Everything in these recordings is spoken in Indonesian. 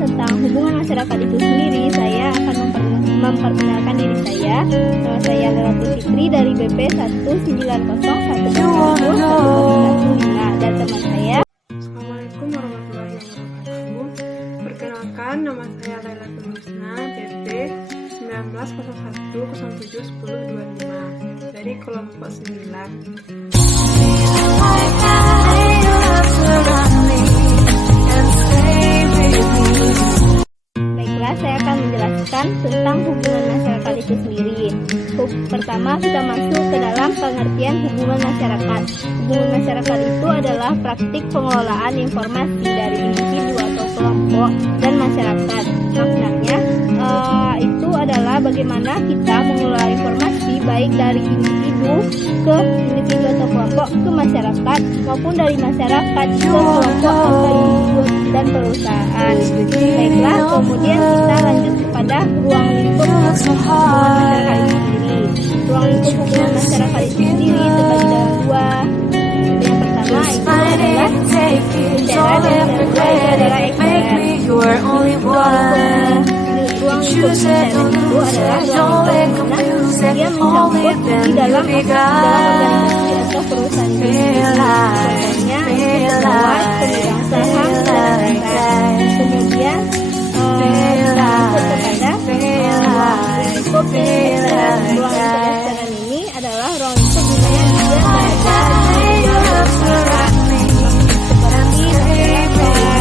tentang hubungan masyarakat itu sendiri, saya akan memperkenalkan diri saya. Nama saya Lelatul Fitri dari BP 1901115 dan teman saya. Assalamualaikum warahmatullahi wabarakatuh. Perkenalkan, nama saya Lailatul Husna, BP 1901071025 dari kelompok 9. Baiklah, saya akan menjelaskan tentang hubungan masyarakat itu sendiri. Pertama, kita masuk ke dalam pengertian hubungan masyarakat. Hubungan masyarakat itu adalah praktik pengelolaan informasi dari individu atau kelompok dan masyarakat. Maknanya itu adalah bagaimana kita mengelola informasi baik dari individu ke individu atau kelompok ke masyarakat maupun dari masyarakat ke kelompok atau individu dan perusahaan. Baiklah, kemudian kita lanjut kepada ruang lingkup hubungan masyarakat itu sendiri. Ruang lingkup hubungan masyarakat itu sendiri terbagi dalam dua. Yang pertama itu adalah intern dan yang kedua itu adalah ekstern. Ruang lingkup intern itu adalah ruang lingkup mana dia mencakup di dalam organisasi atau perusahaan itu. Contohnya pegawai, pemegang saham, dan lain-lain. Kemudian kita masuk kepada ruang lingkup ekstern. Ruang lingkup ekstern ini adalah ruang lingkup di mana dia berada di luar usaha seperti masyarakat, pemerintah, seperti dengan pemberian gaji atau bagi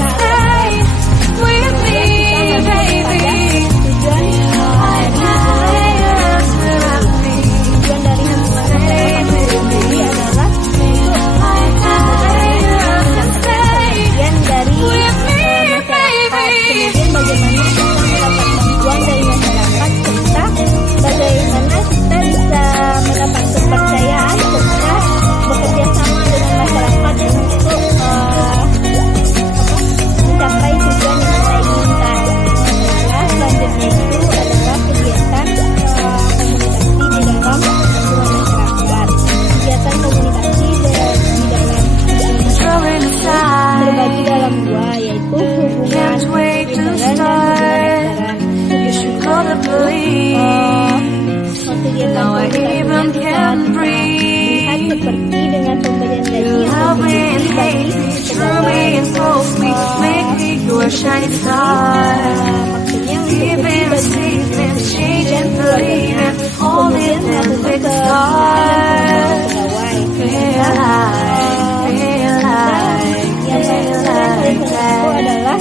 pegawai, maksudnya untuk bagi dan keluarganya, kemudian melakukan pegawai. Yang paling itu adalah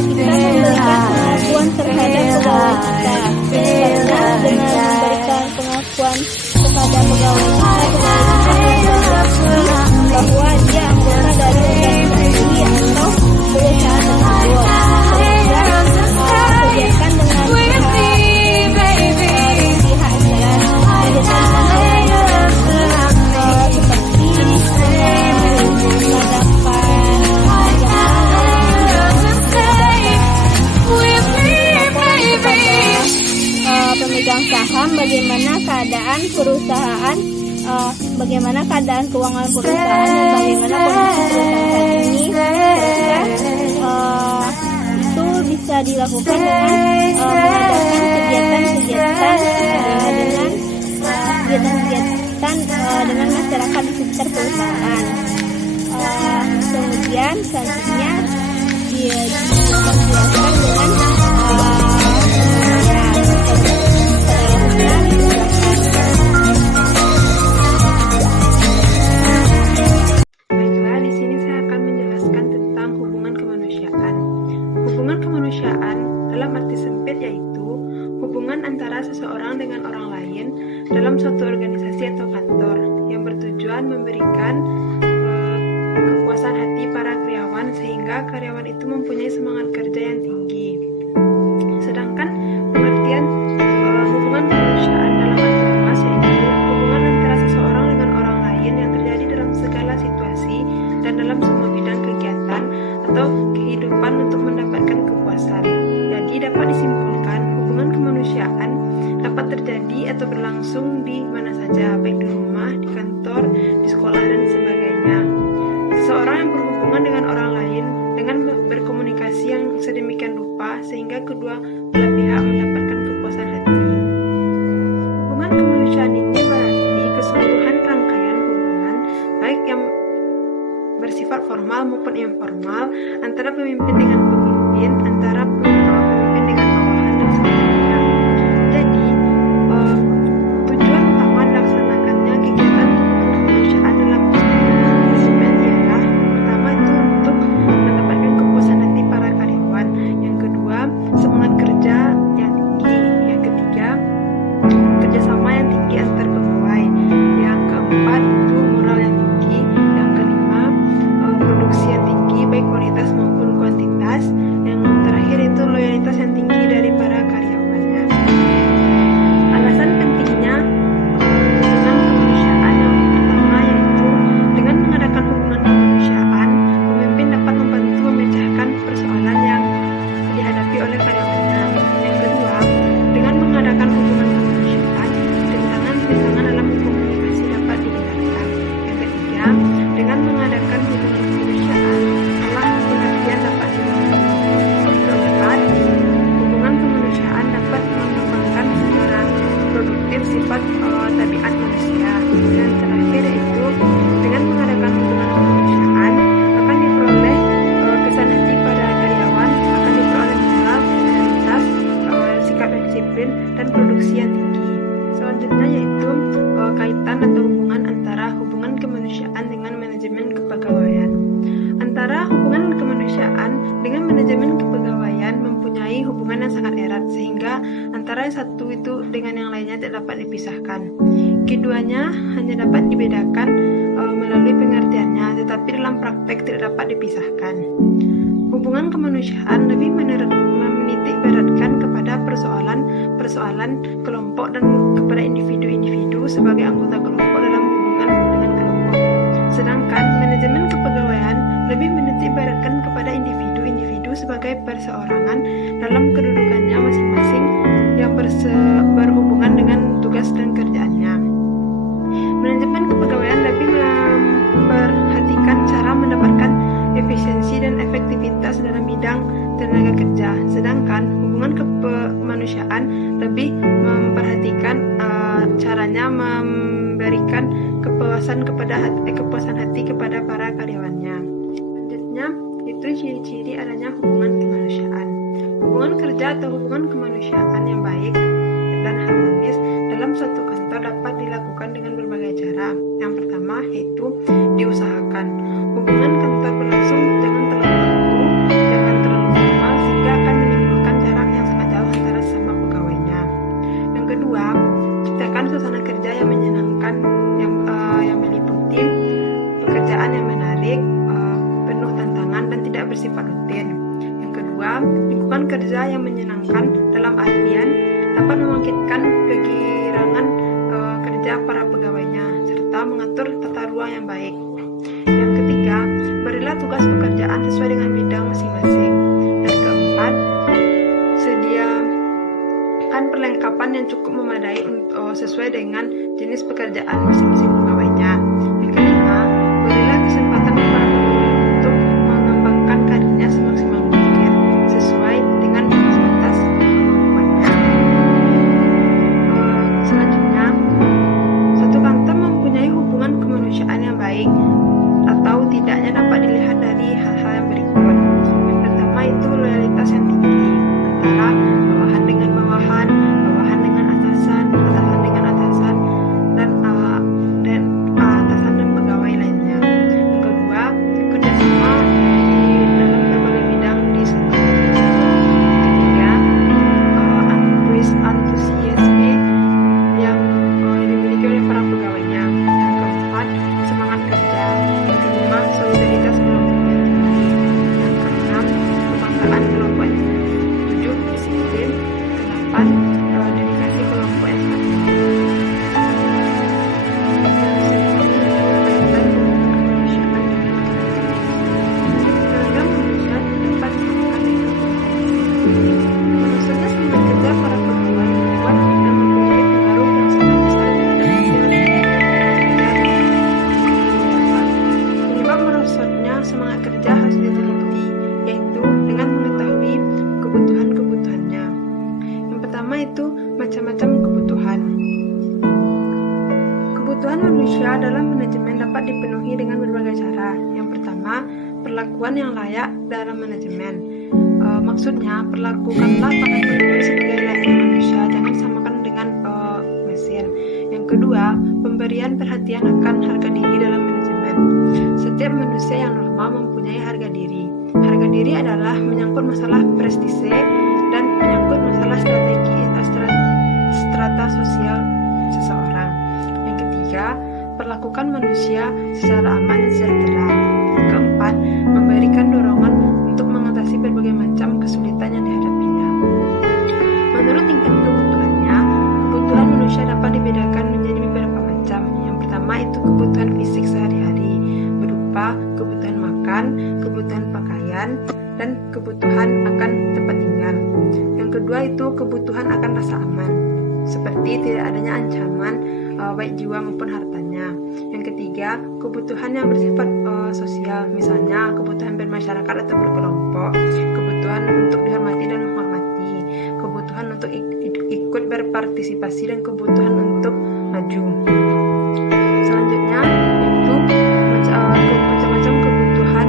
kita memberikan pengakuan terhadap pegawai kita, karena dengan memberikan pengakuan kepada pegawai kita bahwa dia anggota dari organisasi atau perusahaan tersebut, sehingga kegiatan dengan pihak pemegang saham, bagaimana keadaan perusahaan, bagaimana keadaan keuangan perusahaan, dan bagaimana kondisi perusahaan ini, itu bisa dilakukan dengan mengadakan kegiatan-kegiatan dengan masyarakat di sekitar perusahaan. Kemudian selanjutnya dijelaskan dengan Baiklah, di sini saya akan menjelaskan tentang hubungan kemanusiaan. Hubungan kemanusiaan dalam arti sempit yaitu hubungan antara seseorang dengan orang lain dalam suatu organisasi atau kantor yang bertujuan memberikan kepuasan hati para karyawan sehingga karyawan itu mempunyai semangat kerja yang tinggi. Sedangkan pengertian hubungan kemanusiaan dalam arti luas yaitu hubungan antara seseorang dengan orang lain yang terjadi dalam segala situasi dan dalam semua bidang kegiatan atau kehidupan untuk mendapatkan kepuasan. Jadi dapat disimpulkan hubungan kemanusiaan dapat terjadi atau berlangsung di mana saja, baik di rumah, di kantor, di sekolah, dan sebagainya. Seseorang yang berhubungan baik yang bersifat formal maupun informal, antara pemimpin dengan pemimpin, antara pemimpin dengan bawahan dan sebagainya. Jadi tujuan utama dilaksanakannya kegiatan hubungan kemanusiaan dalam manajemen ialah pertama itu untuk mendapatkan kepuasan hati para karyawan, yang kedua semangat kerja yang tinggi, yang ketiga kerjasama yang tinggi antar pegawai, yang keempat itu moral yang tinggi, yang kelima produksi yang tinggi baik kualitas maupun kuantitas, yang terakhir itu loyalitas yang tinggi dari para karyawannya. Alasan pentingnya hubungan kemanusiaan yang pertama yaitu dengan mengadakan hubungan kemanusiaan, pemimpin dapat membantu memecahkan persoalan yang dihadapi oleh karyawannya. Yang kedua, dengan mengadakan hubungan kemanusiaan, rintangan dalam komunikasi dapat dihindarkan. Yang ketiga, dengan mengadakan hubungan kemanusiaan, telah pengertian dapat dibangun. Keempat, hubungan kemanusiaan dapat mengembangkan secara produktif sifat tabiat manusia. Dan terakhir yaitu dengan mengadakan hubungan kemanusiaan akan diperoleh kesan hati pada karyawan, akan diperoleh moral, loyalitas, sikap yang disiplin, dan produksi yang tinggi. Selanjutnya yaitu kaitan atau hubungan antara hubungan kemanusiaan dengan manajemen kepegawaian. Antara hubungan kemanusiaan dengan manajemen kepegawaian mempunyai hubungan yang sangat erat, sehingga antara yang satu itu dengan yang lainnya tidak dapat dipisahkan. Keduanya hanya dapat dibedakan melalui pengertiannya, tetapi dalam praktek tidak dapat dipisahkan. Hubungan kemanusiaan lebih menitik beratkan kepada persoalan kelompok dan kepada individu-individu sebagai anggota kelompok dalam hubungan dengan kelompok. Sedangkan manajemen kepegawaian lebih menitik beratkan kepada individu-individu sebagai perseorangan dalam kedudukannya masing-masing yang berhubungan dengan tugas dan kerjaannya. Manajemen kepegawaian lebih memperhatikan cara mendapatkan efisiensi dan efektivitas dalam bidang tenaga kerja, sedangkan hubungan kemanusiaan lebih memperhatikan caranya memberikan kepuasan hati kepada para karyawannya. Selanjutnya itu ciri-ciri adanya hubungan kemanusiaan. Hubungan kerja atau hubungan kemanusiaan yang baik dan harmonis dalam suatu kantor dapat dilakukan dengan berbagai cara. Yang pertama yaitu diusahakan. Hubungan kantor berlangsung jangan terlalu kaku, jangan terlalu formal sehingga akan menimbulkan jarak yang sangat jauh antara sesama pegawainya. Yang kedua, ciptakan suasana kerja yang menyenangkan, yang meliputi pekerjaan yang menarik, penuh tantangan dan tidak bersifat rutin. Yang kedua, lingkungan kerja yang menyenangkan dalam artian dapat membangkitkan kegirangan kerja para pegawainya serta mengatur tata ruang yang baik. Yang ketiga, berilah tugas pekerjaan sesuai dengan bidang masing-masing. Dan keempat, sediakan perlengkapan yang cukup memadai sesuai dengan jenis pekerjaan masing-masing pegawainya. Yang kelima, berilah kesempatan para pegawai untuk mengembangkan karirnya semaksimal mungkin sesuai dengan batas kemampuannya. Selanjutnya, suatu kantor mempunyai hubungan kemanusiaan yang baik atau tidaknya dapat dilihat dari hal-hal yang berikut. Yang pertama itu loyalitas yang tinggi antara bawahan dengan bawahan, bawahan dengan atasan, atasan dengan atasan, dan atasan dan pegawai lainnya. Yang kedua, kerjasama di dalam berbagai bidang di sektor tersebut. Ketiga, antusiasme yang dimiliki oleh para pegawainya. Yang keempat, semangat kerja. Yang kelima, solidaritas dipenuhi dengan berbagai cara. Yang pertama, perlakuan yang layak dalam manajemen. Maksudnya, perlakukanlah para pegawai sebagai layaknya manusia, jangan samakan dengan mesin. Yang kedua, pemberian perhatian akan harga diri dalam manajemen. Setiap manusia yang normal mempunyai harga diri. Harga diri adalah menyangkut masalah prestise dan menyangkut masalah strata sosial seseorang. Yang ketiga, perlakukan manusia secara aman dan sejahtera. Yang keempat, memberikan dorongan untuk mengatasi berbagai macam kesulitan yang dihadapinya. Menurut tingkat kebutuhannya, kebutuhan manusia dapat dibedakan menjadi beberapa macam. Yang pertama itu kebutuhan fisik sehari-hari, berupa kebutuhan makan, kebutuhan pakaian, dan kebutuhan akan tempat tinggal. Yang kedua itu kebutuhan akan rasa aman, seperti tidak adanya ancaman baik jiwa maupun hartanya. Yang ketiga, kebutuhan yang bersifat sosial, misalnya kebutuhan bermasyarakat atau berkelompok, kebutuhan untuk dihormati dan menghormati, kebutuhan untuk ikut berpartisipasi, dan kebutuhan untuk maju. Selanjutnya itu macam-macam kebutuhan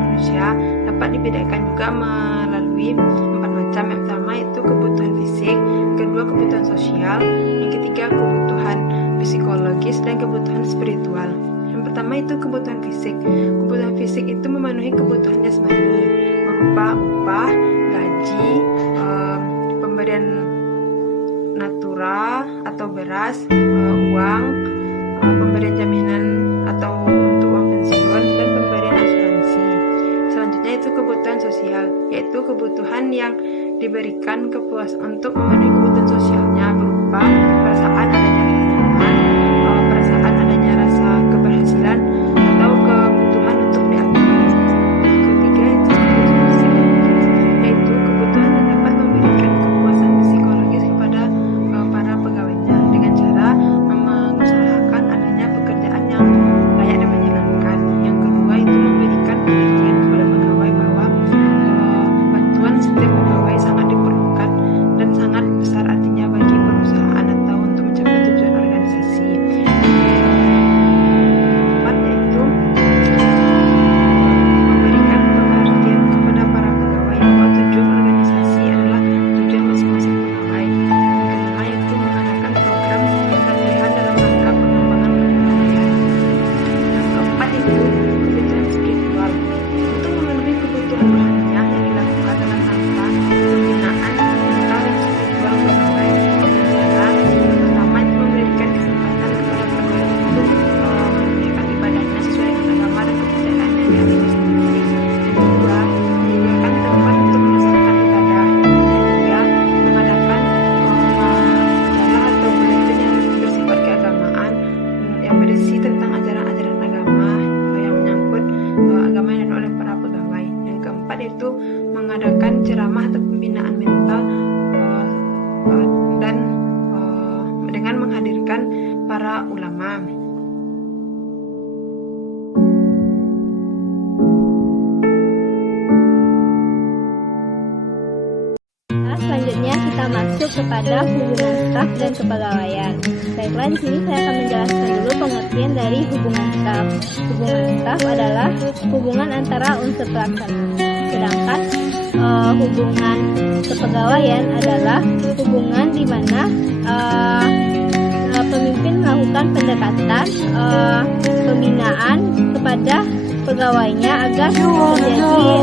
manusia dapat dibedakan juga melalui 4 macam. Yang pertama itu kebutuhan fisik, kedua kebutuhan sosial, yang ketiga kebutuhan psikologis, dan kebutuhan spiritual. Yang pertama itu kebutuhan fisik. Kebutuhan fisik itu memenuhi kebutuhan jasmani berupa upah, gaji, pemberian natura atau beras, uang, pemberian jaminan atau untuk uang pensiun, dan pemberian asuransi. Selanjutnya itu kebutuhan sosial, yaitu kebutuhan yang diberikan kepuasan untuk memenuhi kebutuhan sosialnya berupa perasaan adanya rasa nyaman, perasaan adanya rasa keberhasilan, atau kebutuhan untuk diakui. Ketiga itu kebutuhan psikologis, yaitu kebutuhan yang dapat memberikan kepuasan psikologis kepada para pegawainya dengan cara mengusahakan adanya pekerjaan yang layak dan menyenangkan. Yang kedua itu memberikan pengertian kepada pegawai bahwa bantuan setiap pegawai sangat diperlukan dan sangat besar artinya bagi perusahaan atau untuk mencapai tujuan organisasi. Keempat yaitu memberikan pengertian kepada para pegawai bahwa tujuan organisasi adalah tujuan masing-masing pegawai. Yang kelima yaitu mengadakan program pelatihan dalam rangka pengembangan kepegawaian. Yang keempat itu kebutuhan spiritual. Untuk memenuhi kebutuhan rohaniah yang dilakukan dalam rangka pembinaan mental dan spiritual pegawai. Yang pertama itu memberikan kesempatan kepada pegawai untuk menunaikan ibadahnya sesuai dengan agama dan kepercayaan yang diakini sendiri. Yang kedua, menyediakan tempat untuk melaksanakan ibadah. Yang ketiga, mengadakan majalah atau buletin yang bersifat keagamaan yang berisi tentang ajaran-ajaran agama yang menyangkut agama yang dilakukan oleh para pegawai. Yang keempat itu mengadakan ceramah atau pembinaan mental dan dengan menghadirkan para ulama. Selanjutnya kita masuk kepada hubungan staf dan kepegawaian. Baiklah, di sini saya akan menjelaskan dulu pengertian dari hubungan staf. Hubungan staf adalah hubungan antara unsur pelaksana. Sedangkan hubungan kepegawaian adalah hubungan di mana pemimpin melakukan pendekatan pembinaan kepada pegawainya agar terjadi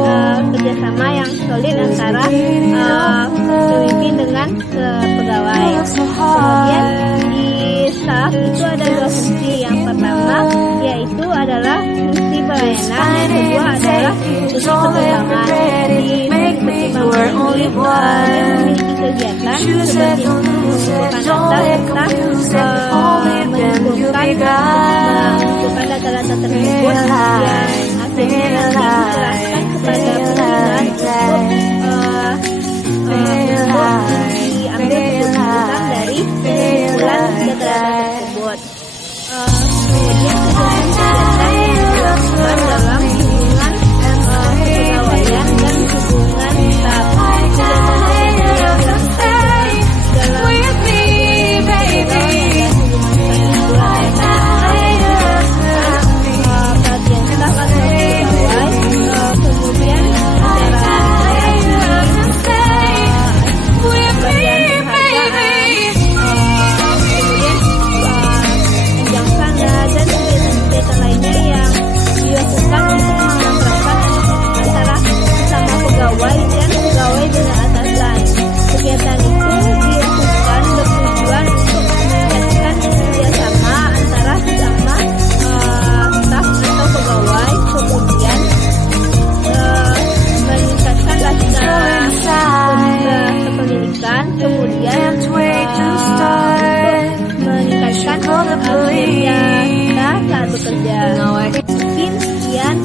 kerjasama yang solid antara pemimpin dengan pegawai. Kemudian di staf itu ada 2 fungsi. Yang pertama yaitu adalah fungsi pelayanan, yang kedua adalah fungsi perkembangan. Di fungsi perkembangan ini memiliki kegiatan sebagai mengumpulkan data serta mengumpulkan data-data tersebut yang akhirnya nanti dijelaskan kepada pimpinan untuk diambil keputusan dari kesimpulan data-data tersebut. Kemudian kegiatan-kegiatan yang dilakukan dalam hubungan kepegawaian dan hubungan staf. kemudian untuk meningkatkan kinerja kita saat bekerja. Mungkin sekian.